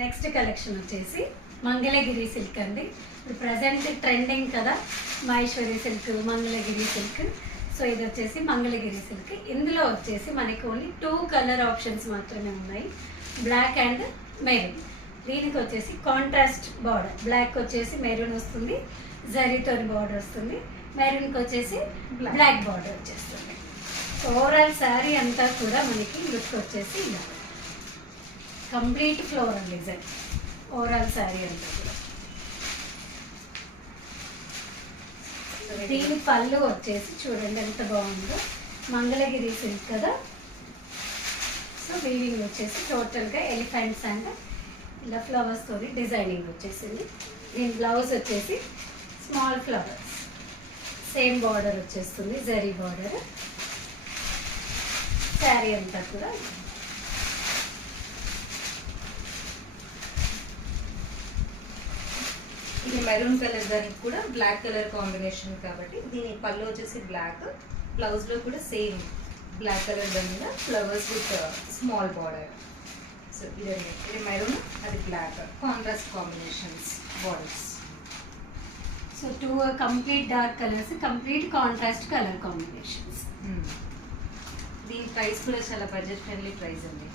Next collection వచ్చేసి Mangalagiri silk అండి. ఇప్పుడు ప్రజెంట్ ట్రెండింగ్ కదా Maheshwari silk, Mangalagiri silk. So ఇది వచ్చేసి మంగళగిరి సిల్క్. ఇందులో వచ్చేసి మనకి ఓన్లీ 2 కలర్ ఆప్షన్స్ మాత్రమే ఉన్నాయి, బ్లాక్ అండ్ మెరూన్. దీనికి వచ్చేసి కాంట్రాస్ట్ బార్డర్, బ్లాక్ వచ్చేసి మెరూన్ వస్తుంది, జరీతో బార్డర్ వస్తుంది, మెరూన్కి వచ్చేసి బ్లాక్ బార్డర్ వచ్చేస్తుంది. ఓవరాల్ శారీ అంతా కూడా మనకి లుక్ వచ్చేసి ఇలా complete floral design overall sari అంతా కూడా. దీని పళ్ళు వచ్చేసి చూడండి ఎంత బాగుందో, మంగళగిరి సిల్క్ కదా. సో వీవింగ్ వచ్చేసి టోటల్గా ఎలిఫెంట్స్ అండ్ ఇలా ఫ్లవర్స్తో డిజైనింగ్ వచ్చేసింది. దీని బ్లౌజ్ వచ్చేసి స్మాల్ ఫ్లవర్స్, సేమ్ బార్డర్ వచ్చేస్తుంది, జరీ బార్డర్. శారీ అంతా కూడా ఇది మెరూన్ కలర్, దానికి కూడా బ్లాక్ కలర్ కాంబినేషన్ కాబట్టి దీని పళ్ళు వచ్చేసి బ్లాక్, బ్లౌజ్ లో కూడా సేమ్ బ్లాక్ కలర్ దాని మీద flowers with small border. So ఇది మెరూన్, అది black, contrast combinations borders. So 2 complete dark colours, complete contrast colour combinations. దీని ప్రైస్ కూడా చాలా బడ్జెట్ ఫ్రెండ్లీ ప్రైస్ అండి.